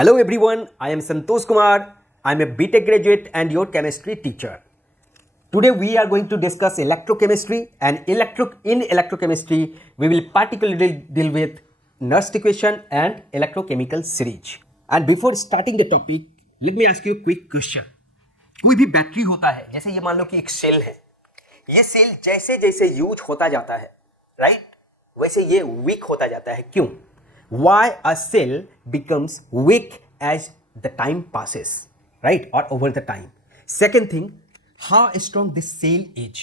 Hello everyone, I am Santosh Kumar. I am a BTech graduate and your chemistry teacher. Today we are going to discuss electrochemistry and in electrochemistry we will particularly deal with Nernst equation and electrochemical series. And before starting the topic, let me ask you a quick question. कोई भी battery होता है, जैसे ये मान लो कि एक cell है, ये सेल जैसे जैसे यूज होता जाता है, राइट, वैसे ये वीक होता जाता है. क्यों? Why a cell becomes weak as the time passes, right, or over the time. Second thing, how strong this cell is.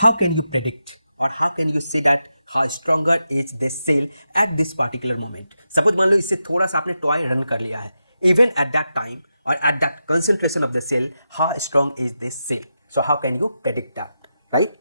How can you predict or how can you say that how stronger is this cell at this particular moment? Suppose मान लो इससे थोड़ा सा आपने toy run कर लिया है, even at that time or at that concentration of the cell, how strong is this cell? So how can you predict that, right?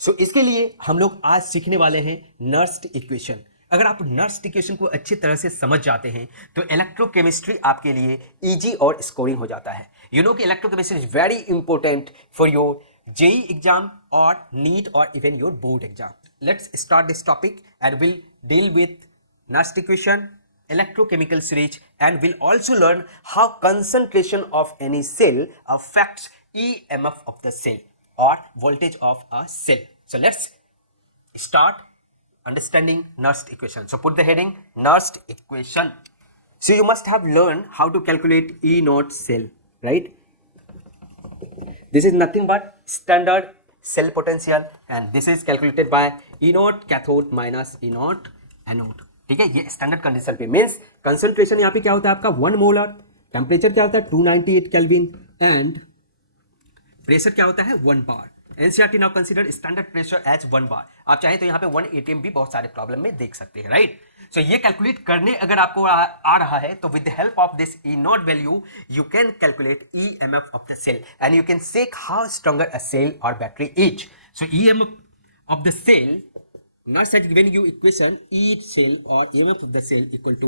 So इसके लिए हम लोग आज सीखने वाले हैं नर्स्ट इक्वेशन. अगर आप नर्स्ट इक्वेशन को अच्छी तरह से समझ जाते हैं तो इलेक्ट्रोकेमिस्ट्री आपके लिए इजी और स्कोरिंग हो जाता है. यू नो कि electrochemistry is very important for your JEE exam और नीट और even your board exam. Let's start this topic and will deal with Nernst equation, electrochemical series, and will also learn how concentration of any cell affects EMF of the cell or voltage of a cell. So let's start understanding Nernst equation. So put the heading Nernst equation. So you must have learned how to calculate E naught cell, right? This is nothing but standard cell potential and this is calculated by E naught cathode minus E naught anode. ठीक है, ये standard condition पे means concentration यहाँ पे क्या होता है आपका 1 मोलर, टेम्परेचर क्या होता है 298 केल्विन एंड प्रेशर क्या होता है 1 bar. NCERT now consider standard pressure as 1 bar. आप चाहे तो यहाँ पे 1 atm भी बहुत सारे प्रॉब्लम में देख सकते हैं, राइट. सो ये कैलकुलेट करने अगर आपको आ रहा है तो with the help of this E naught value you can calculate EMF of the cell and you can check how stronger a cell और battery is. So EMF of the cell, Nernst has given you equation E cell or EMF of the cell equal to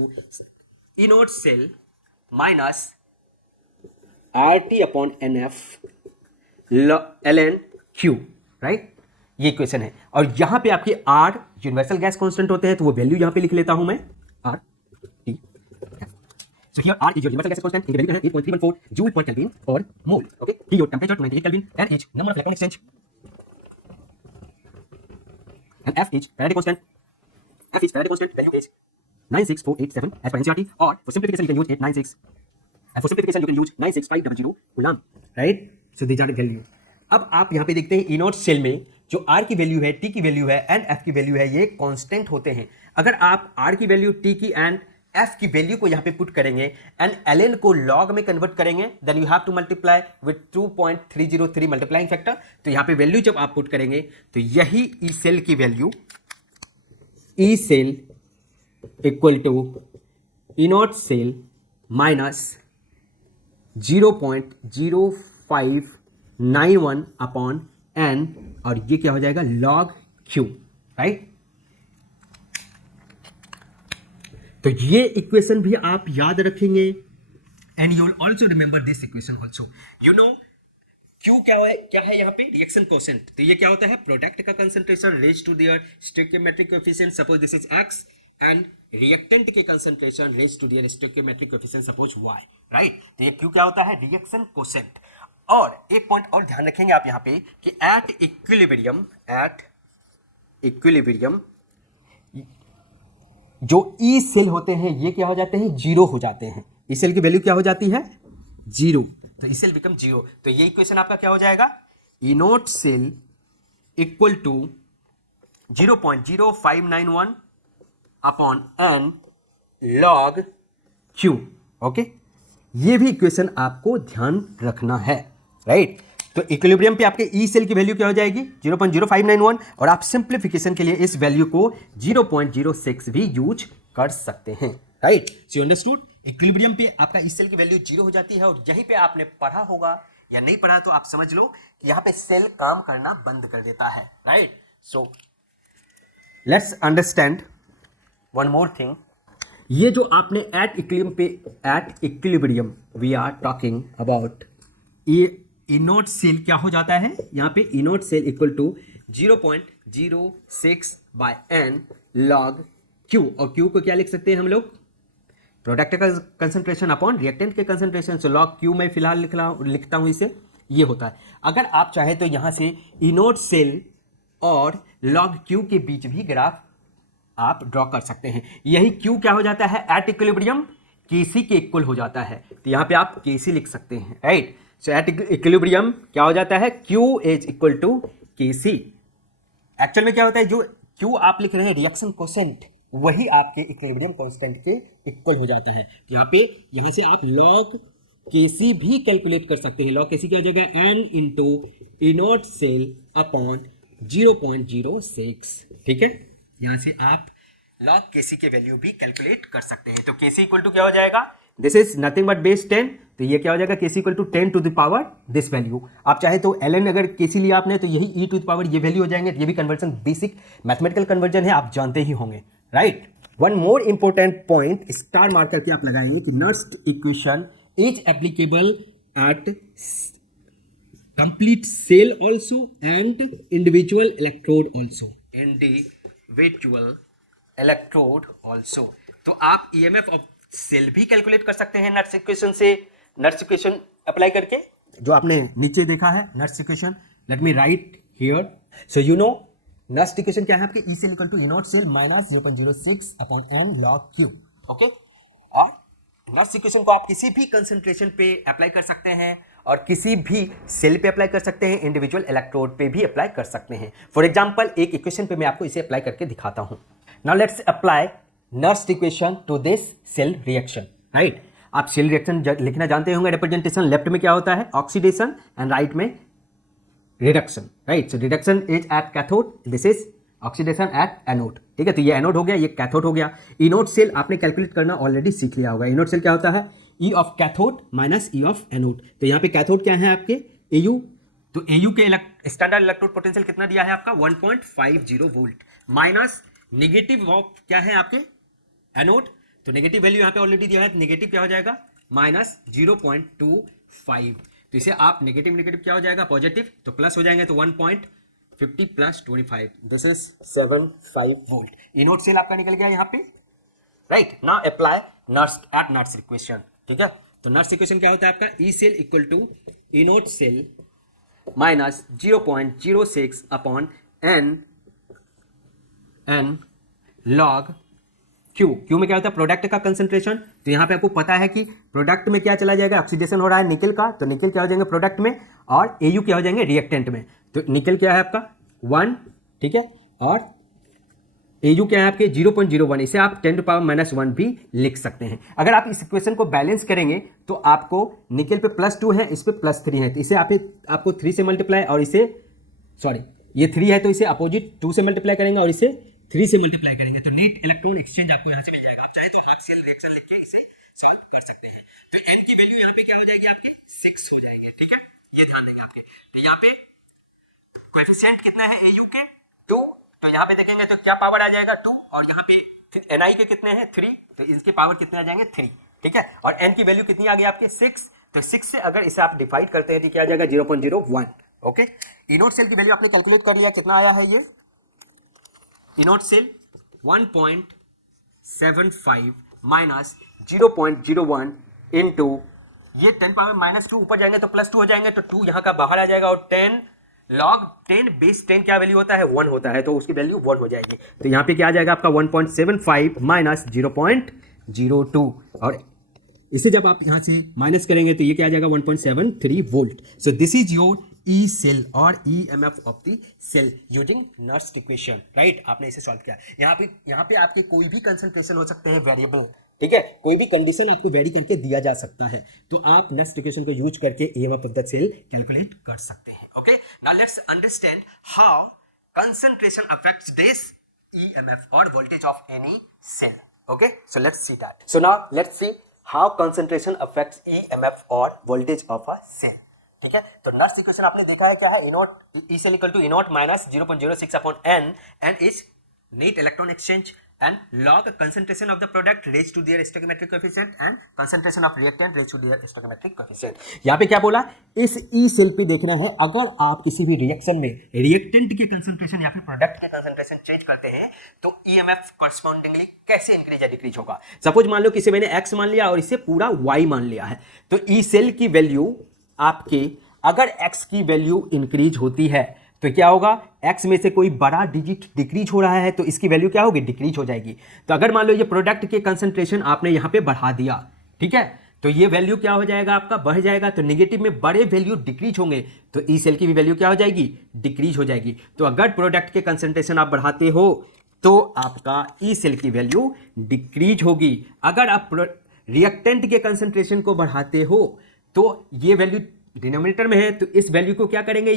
E naught cell minus RT upon NF ln Q, right? ये equation है और यहाँ पे आपके R universal gas constant होते हैं तो वो वैल्यू यहाँ पे लिख लेता हूं मैं R T. So here R is your universal gas constant. The value है 8.314 joule per Kelvin or mole. Okay. T your temperature 298 Kelvin and H number of electron exchange. And F is Faraday constant. F is Faraday constant. Value is 96487 as per NCERT. Or for simplification you can use 896. And for simplification you can use 96500 coulomb. Right? So these are the value. अब आप यहाँ पे देखते हैं E not cell में जो R की value है, T की वैल्यू है एंड F की वैल्यू है, ये कांस्टेंट होते हैं. अगर आप R की वैल्यू, T की एंड F की वैल्यू को यहाँ पे पुट करेंगे एंड ln को log में कन्वर्ट करेंगे then you have to multiply with 2.303 multiplying factor. तो यहाँ पे वैल्यू जब आप पुट करेंगे तो यही ई सेल की value, E cell equal to E naught cell minus 0.0591 upon n और ये क्या हो जाएगा log Q, राइट. तो ये इक्वेशन भी आप याद रखेंगे and you will also remember this equation also. You know Q क्या है यहाँ पे रिएक्शन कोएफिशिएंट. तो ये क्या होता है प्रोडक्ट का concentration raise to their stoichiometric coefficient. Suppose this is x and reactant के concentration raise to their stoichiometric coefficient suppose y, right. तो ये Q क्या होता है रिएक्शन कोएफिशिएंट. और एक पॉइंट और ध्यान रखेंगे आप यहाँ पे कि एट इक्विलिब्रियम जो ई सेल होते हैं ये क्या हो जाते हैं जीरो हो जाते हैं. ई सेल की वैल्यू क्या हो जाती है जीरो. तो ई सेल बिकम जीरो. तो ये इक्वेशन आपका क्या हो जाएगा E naught cell equal to 0.0591 upon n log Q. Okay, ये भी इक्वेशन आपको ध्यान रखना है, राइट. तो इक्विलिब्रियम पे आपके ई सेल की वैल्यू क्या हो जाएगी 0.0591 और आप सिंप्लीफिकेशन के लिए इस वैल्यू को 0.06 भी यूज कर सकते हैं, right. So you understood. Equilibrium पे आपका ई सेल की वैल्यू जीरो हो जाती है और यहीं पे आपने पढ़ा होगा या नहीं पढ़ा तो आप समझ लो कि यहाँ पे सेल काम करना बंद कर देता है, right. So let's understand one more thing. ये जो आपने at equilibrium we are talking about E naught cell क्या हो जाता है यहाँ पे E naught cell equal to 0.06 by n log Q. और Q को क्या लिख सकते हैं हम लोग प्रोडक्ट का कंसंट्रेशन अपॉन रिएक्टेंट के कंसंट्रेशन। सो लॉग क्यू में फिलहाल लिखता हूँ इसे, ये होता है। अगर आप चाहे तो यहाँ से इनोट सेल और लॉग क्यू के बीच भी ग्राफ आप ड्रॉ कर सकते हैं। यही क्यू क्या हो जाता है, एट इक्विलिब्रियम केसी के इक्वल हो जाता है, तो यहाँ पे आप केसी लिख सकते हैं, राइट। सो एट इक्विलिब्रियम क्या हो जाता है, Q is equal to KC. Actual में क्या होता है, जो क्यू आप लिख रहे हैं रिएक्शन कोसेंट, वही आपके इक्विलिब्रियम कांस्टेंट के इक्वल हो जाता है। यहाँ से आप लॉग केसी भी कैलकुलेट कर सकते हैं। लॉग केसी क्या हो जाएगा, एन इंटू इनोट सेल अपॉन 0.06, ठीक है। यहां से आप लॉग केसी के वैल्यू भी कैलकुलेट कर सकते हैं। तो केसी इक्वल टू क्या हो जाएगा, this is nothing but base 10, तो ये क्या हो जाएगा, KC equal to 10 to the power this value. आप चाहे तो ln अगर केसी लिया आपने तो यही e टू द पावर ये वैल्यू हो जाएंगे। ये भी कन्वर्जन बेसिक मैथमेटिकल कन्वर्जन है, आप जानते ही होंगे, right. One more important point star mark करके आप लगाएंगे कि Nernst equation is applicable at complete cell also and individual electrode also, individual electrode also। तो आप EMF ऑफ सेल भी कैलकुलेट कर सकते हैं नर्स इक्वेशन से, नर्स इक्वेशन अप्लाई करके, जो आपने नीचे देखा है Nernst equation. Let me write here. So you know Nernst equation क्या है आपके, E cell equal to E naught cell minus 0.06 upon m log Q, okay. और नर्स इक्वेशन को आप किसी भी कंसंट्रेशन पे अप्लाई कर सकते हैं और किसी भी सेल पे अप्लाई कर सकते हैं, इंडिविजुअल इलेक्ट्रोड पे भी अप्लाई कर सकते हैं। फॉर एग्जांपल एक इक्वेशन पे मैं आपको इसे अप्लाई करके दिखाता हूं। Now let's apply Nernst equation to this cell reaction, right. आप सेल रिएक्शन लिखना जानते होंगे, रिप्रेजेंटेशन लेफ्ट में क्या होता है, ऑक्सीडेशन, एंड राइट में reduction, right. So reduction is at cathode, this is oxidation at anode, ठीक है। तो ये एनोड हो गया, ये कैथोड हो गया। इनोड सेल आपने कैलकुलेट करना ऑलरेडी सीख लिया होगा। इनोड सेल क्या होता है, E of cathode minus E of anode. तो यहाँ पे कैथोड क्या है आपके, AU। तो AU के स्टैंडर्ड इलेक्ट्रोड पोटेंशियल कितना दिया है आपका, 1.50 वोल्ट, माइनस नेगेटिव ऑफ क्या है आपके एनोड। तो नेगेटिव वैल्यू यहाँ पे ऑलरेडी दिया है, नेगेटिव क्या हो जाएगा, माइनस 0.25। तो इसे आप नेगेटिव नेगेटिव क्या हो जाएगा, पॉजिटिव, तो प्लस हो जाएंगे, तो 1.50 plus 25, this is 75 volt. E naught cell आपका निकल गया यहाँ पे, right. Now apply Nernst at Nernst equation, ठीक है। तो नर्स इक्वेशन क्या होता है आपका, E cell equal to E naught cell minus 0.06 upon n log Q. Q में क्या होता है, प्रोडक्ट का कंसंट्रेशन। तो यहाँ पे आपको पता है कि प्रोडक्ट में क्या चला जाएगा, ऑक्सीडेशन हो रहा है निकल का, तो निकल क्या हो जाएंगे प्रोडक्ट में, और एयू क्या हो जाएंगे रिएक्टेंट में। तो निकल क्या है आपका 1, ठीक है, और AU क्या है आपके 0.01, इसे आप 10 टू पावर माइनस 1 भी लिख सकते हैं। अगर आप इस इक्वेशन को बैलेंस करेंगे तो आपको निकल पे +2 है, इस पे +3 है, तो इसे आपको 3 से मल्टीप्लाई, और इसे सॉरी ये 3 है तो इसे अपोजिट 2 से मल्टीप्लाई करेंगे और इसे 3 से मल्टीप्लाई करेंगे, तो नेट इलेक्ट्रॉन एक्सचेंज आपको यहाँ से मिल जाएगा। आप चाहे तो आप सेल रिएक्शन लिख के इसे सॉल्व कर सकते हैं। तो n की वैल्यू यहाँ पे क्या हो जाएगी आपके 6 हो जाएंगे, ठीक है, ये ध्यान देंगे आपके। तो यहाँ पे कोएफिशिएंट कितना है AU के 2, तो यहाँ पे देखेंगे तो क्या पावर आ जाएगा 2, और यहाँ पे Ni के कितने हैं 3, तो इसके पावर कितने आ जाएंगे 3, ठीक है। और n की वैल्यू कितनी आ गई आपके 6, तो 6 से अगर इसे आप डिवाइड करते हैं तो क्या आ जाएगा 0.01, ओके। इनोड सेल की वैल्यू आपने कैलकुलेट कर लिया, कितना आया है ये इनोड सेल 1.75 माइनस 0.01 इंटू ये 10 पावर माइनस 2, ऊपर जाएंगे तो +2 हो जाएंगे, तो 2 यहाँ का बाहर आ जाएगा, और 10 लॉग 10 बेस 10 क्या वैल्यू होता है 1 होता है, तो उसकी वैल्यू 1 हो जाएगी। तो यहाँ पे क्या आ जाएगा आपका 1.75 माइनस 0.02, और इसे जब आप यहाँ से माइनस करेंगे तो ये क्या आ जाएगा 1.73 volt. So this is your E cell और EMF of the cell using Nernst equation, right. आपने इसे सॉल्व किया। यहाँ पे आपके कोई भी कंसंट्रेशन हो सकते हैं वेरिएबल, ठीक है, कोई भी कंडीशन आपको वेरी करके दिया जा सकता है, तो आप नर्स इक्वेशन को यूज करके EMF of the cell calculate कर सकते हैं, okay. Now let's understand how concentration affects this EMF और voltage of any cell, okay. So let's see that. So now let's see how concentration affects EMF और voltage of a cell, ठीक है। तो नर्स equation आपने देखा है क्या है, E naught E cell equal to E naught minus 0.06 upon n, n is net electron exchange, and log concentration of the product raised to their stoichiometric coefficient and concentration of reactant raised to their stoichiometric coefficient. यहाँ पे क्या बोला, इस E cell पे देखना है अगर आप किसी भी रिएक्शन में रिएक्टेंट के कंसंट्रेशन या फिर प्रोडक्ट के कंसंट्रेशन चेंज करते हैं तो ईएमएफ कॉरस्पॉन्डिंगली कैसे इंक्रीज या डिक्रीज होगा. सपोज मान लो किसी मैंने एक्स मान लिया और इसे पूरा वाई मान लिया है, तो ई सेल की वैल्यू आपके अगर एक्स की वैल्यू इंक्रीज होती है तो क्या होगा, x में से कोई बड़ा डिजिट डिक्रीज हो रहा है तो इसकी वैल्यू क्या होगी, डिक्रीज हो जाएगी. तो अगर मान लो ये प्रोडक्ट के कंसंट्रेशन आपने यहां पे बढ़ा दिया, ठीक है, तो ये वैल्यू क्या हो जाएगा, आपका बढ़ जाएगा. तो नेगेटिव में बड़े वैल्यू डिक्रीज होंगे तो ई सेल की भी वैल्यू क्या हो जाएगी, डिक्रीज हो जाएगी. तो अगर प्रोडक्ट के कंसंट्रेशन आप बढ़ाते हो तो आपका ई सेल की वैल्यू डिक्रीज होगी. अगर आप रिएक्टेंट के कंसंट्रेशन को बढ़ाते हो तो ये वैल्यू डिनोमिनेटर में है, तो इस वैल्यू को क्या करेंगे,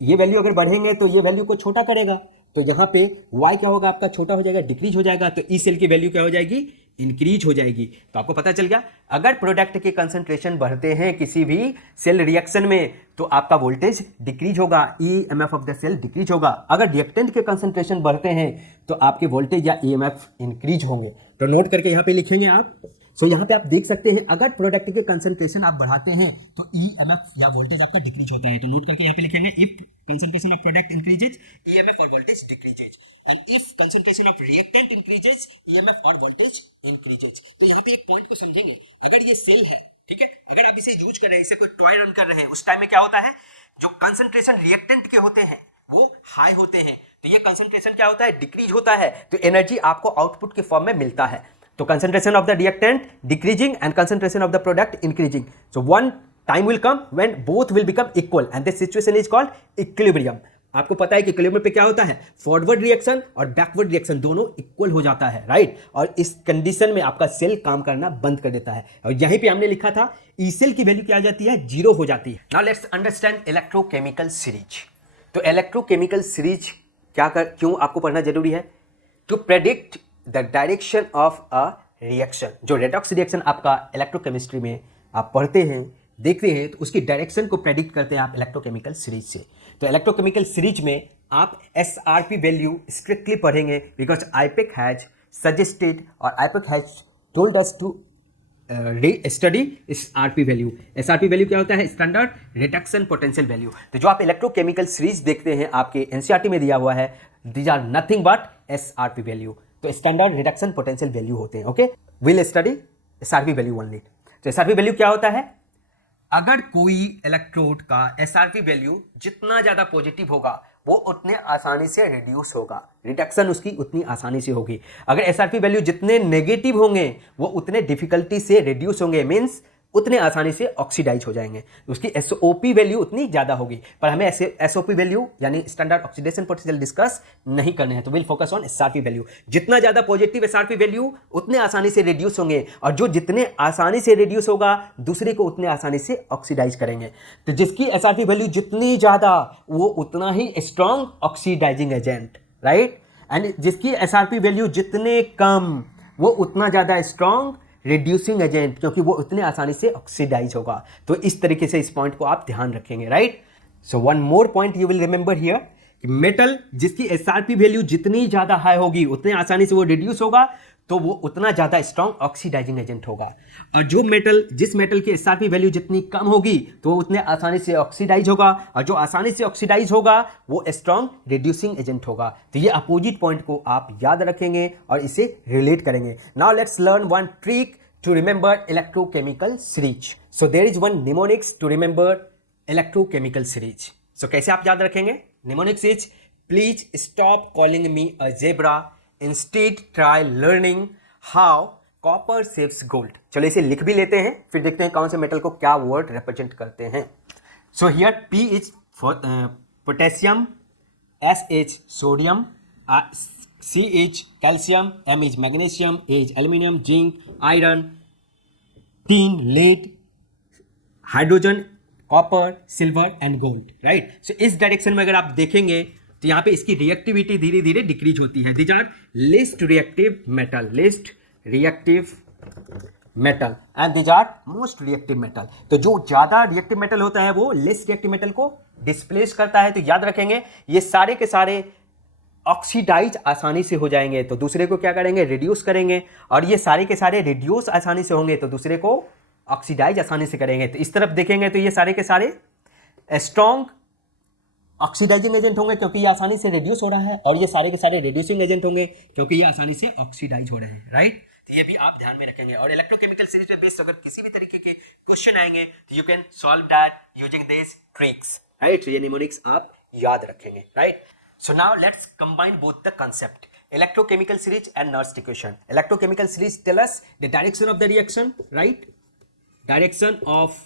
ये वैल्यू अगर बढ़ेंगे तो ये वैल्यू को छोटा करेगा. तो यहां पे y क्या होगा, आपका छोटा हो जाएगा, डिक्रीज हो जाएगा. तो ई सेल की वैल्यू क्या हो जाएगी, इंक्रीज हो जाएगी. तो आपको पता चल गया, अगर प्रोडक्ट के कंसंट्रेशन बढ़ते हैं किसी भी सेल रिएक्शन में तो आपका वोल्टेज डिक्रीज होगा, EMF of the cell decrease होगा. अगर रिएक्टेंट के कंसंट्रेशन बढ़ते हैं तो आपके वोल्टेज या ईएमएफ इंक्रीज होंगे. तो नोट करके यहां पे लिखेंगे आप. सो यहाँ पे आप देख सकते हैं अगर प्रोडक्ट के कंसंट्रेशन आप बढ़ाते हैं तो ईएमएफ या वोल्टेज आपका डिक्रीज होता है. तो नोट करके यहाँ पे लिखेंगे, if concentration of product increases EMF और voltage decreases, and if concentration of reactant increases EMF और वोल्टेज इंक्रीजेज. तो यहाँ पे एक पॉइंट को समझेंगे, अगर ये सेल है, ठीक है, अगर आप इसे यूज कर रहे हैं, इसे कोई टॉय रन कर रहे हैं, उस टाइम में क्या होता है, जो कंसंट्रेशन रिएक्टेंट के होते हैं वो हाई होते हैं, तो ये कंसंट्रेशन क्या होता है, डिक्रीज होता है. तो एनर्जी आपको आउटपुट के फॉर्म में मिलता है. तो concentration of the reactant decreasing and concentration of the product increasing. So one time will come when both will become equal and this situation is called equilibrium. आपको पता है कि इक्विलिब्रियम पे क्या होता है, फॉरवर्ड रिएक्शन और बैकवर्ड रिएक्शन दोनों इक्वल हो जाता है, राइट. और इस कंडीशन में आपका सेल काम करना बंद कर देता है. और यहीं पे हमने लिखा था ई सेल की वैल्यू क्या आ जाती है, जीरो हो जाती है. Now let's understand electrochemical series. तो इलेक्ट्रोकेमिकल सीरीज क्यों आपको पढ़ना जरूरी है, to predict the direction of a reaction. जो रेडॉक्स रिएक्शन आपका इलेक्ट्रोकेमिस्ट्री में आप पढ़ते हैं, देखते हैं, तो उसकी डायरेक्शन को प्रेडिक्ट करते हैं आप इलेक्ट्रोकेमिकल सीरीज से. तो इलेक्ट्रोकेमिकल सीरीज में आप एसआरपी वैल्यू स्ट्रिक्टली पढ़ेंगे बिकॉज आईपेक हैज सजेस्टेड और IUPAC has told us to study SRP value. SRP value क्या होता है, स्टैंडर्ड रिडक्शन पोटेंशियल वैल्यू. तो जो आप इलेक्ट्रोकेमिकल सीरीज देखते हैं आपके एनसीईआरटी में दिया हुआ है, these are nothing but SRP value. तो स्टैंडर्ड रिडक्शन पोटेंशियल वैल्यू होते हैं. Okay, will study SRP value only. तो एसआरपी वैल्यू क्या होता है, अगर कोई इलेक्ट्रोड का एसआरपी वैल्यू जितना ज्यादा पॉजिटिव होगा वो उतने आसानी से रिड्यूस होगा, रिडक्शन उसकी उतनी आसानी से होगी. अगर एसआरपी वैल्यू जितने नेगेटिव होंगे वो उतने डिफिकल्टी से रिड्यूस होंगे, मीन्स उतने आसानी से ऑक्सीडाइज हो जाएंगे. उसकी एसओपी वैल्यू उतनी ज़्यादा होगी. पर हमें एसओपी वैल्यू यानी स्टैंडर्ड ऑक्सीडेशन पोटेंशियल डिस्कस नहीं करने हैं, तो will focus on SRP value. जितना ज़्यादा पॉजिटिव एसआरपी वैल्यू उतने आसानी से रिड्यूस होंगे, और जो जितने आसानी से रिड्यूस होगा दूसरे को उतने आसानी से ऑक्सीडाइज करेंगे. तो जिसकी एसआरपी वैल्यू जितनी ज़्यादा वो उतना ही strong oxidising agent, right. And जिसकी एसआरपी वैल्यू जितने कम वो उतना ज़्यादा स्ट्रॉन्ग रिड्यूसिंग एजेंट, क्योंकि वो उतने आसानी से ऑक्सीडाइज होगा. तो इस तरीके से इस पॉइंट को आप ध्यान रखेंगे, right. So one more point you will remember here, कि मेटल जिसकी एसआरपी वैल्यू जितनी ज्यादा हाई होगी उतने आसानी से वो रिड्यूस होगा, तो वो उतना ज्यादा स्ट्रॉन्ग ऑक्सीडाइजिंग एजेंट होगा. और जिस मेटल की एसआरपी वैल्यू जितनी कम होगी तो वो उतने आसानी से ऑक्सीडाइज होगा, और जो आसानी से ऑक्सीडाइज होगा वो स्ट्रॉन्ग रिड्यूसिंग एजेंट होगा. तो ये अपोजिट पॉइंट को आप याद रखेंगे और इसे रिलेट करेंगे. Now let's learn one trick to remember electrochemical series. So there is one mnemonics to remember electrochemical series. So कैसे आप याद रखेंगे, mnemonics is please stop calling me a zebra, instead try learning how copper saves gold. चलो इसे लिख भी लेते हैं, फिर देखते हैं कौन से मेटल को क्या वर्ड रिप्रेजेंट करते हैं. So here P is for potassium, S is sodium, C is calcium, M is magnesium, A is aluminium, zinc, iron, tin, lead, hydrogen, copper, silver and gold, right. So इस direction में अगर आप देखेंगे तो यहाँ पे इसकी रिएक्टिविटी धीरे धीरे डिक्रीज होती है. These are least reactive metal, least reactive metal and these are most reactive metal. तो जो ज्यादा रिएक्टिव मेटल होता है वो लेस रिएक्टिव मेटल को डिस्प्लेस करता है. तो याद रखेंगे ये सारे के सारे ऑक्सीडाइज आसानी से हो जाएंगे तो दूसरे को क्या करेंगे, रिड्यूस करेंगे, और ये सारे के सारे रिड्यूस आसानी से होंगे तो दूसरे को ऑक्सीडाइज आसानी से करेंगे। तो इस तरफ देखेंगे तो ये सारे के सारे स्ट्रॉन्ग ऑक्सीडाइजिंग एजेंट होंगे क्योंकि ये आसानी से रिड्यूस हो रहा है, और ये सारे के सारे रिड्यूसिंग एजेंट होंगे क्योंकि ये आसानी से ऑक्सीडाइज हो रहे हैं, राइट। तो ये भी आप ध्यान में रखेंगे। और इलेक्ट्रोकेमिकल सीरीज पे बेस्ड अगर किसी भी तरीके के क्वेश्चन आएंगे तो you can solve that using this tricks, right. ये निमोनिक्स आप याद रखेंगे, right. So now let's combine both the concept, electrochemical series and Nernst equation. Electrochemical series tell us the direction of the reaction, right? Direction of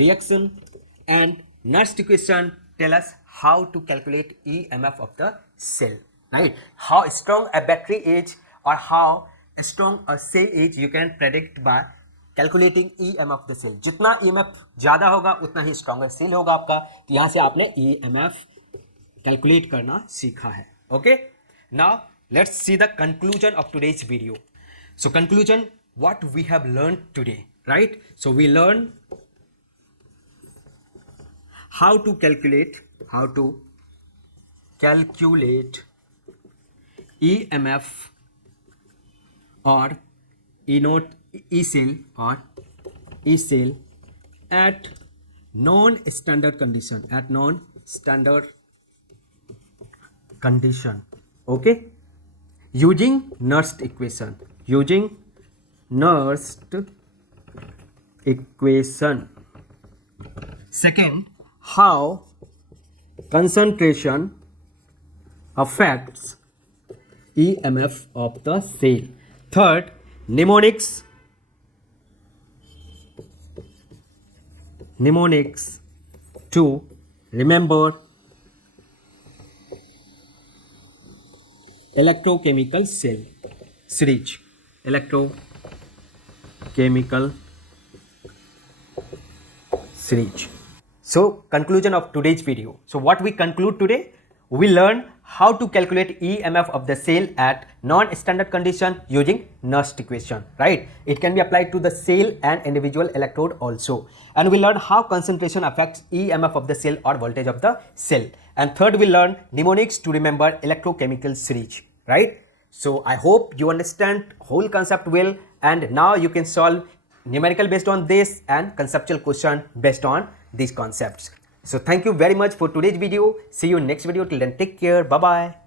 reaction, and Nernst equation tell us how to calculate EMF of the cell, right? How strong a battery is or how strong a cell is you can predict by calculating EMF of the cell. जितना EMF ज़्यादा होगा उतना ही stronger cell होगा आपका। तो यहाँ से आपने EMF कैलकुलेट करना सीखा है, okay. Now let's see the conclusion of today's video. So conclusion, what we have learn today, right. So we learn how to calculate EMF और E cell at non-standard condition, okay, using Nernst equation. Second, how concentration affects EMF of the cell. Third, mnemonics to remember electrochemical cell series. So conclusion of today's video. So what we conclude today, we learn how to calculate EMF of the cell at non-standard condition using Nernst equation, right. It can be applied to the cell and individual electrode also. And we learn how concentration affects EMF of the cell or voltage of the cell. And third, we learn mnemonics to remember electrochemical series, right. So I hope you understand whole concept well, and now you can solve numerical based on this and conceptual question based on these concepts. So thank you very much for today's video. See you in next video. Till then, take care. Bye bye.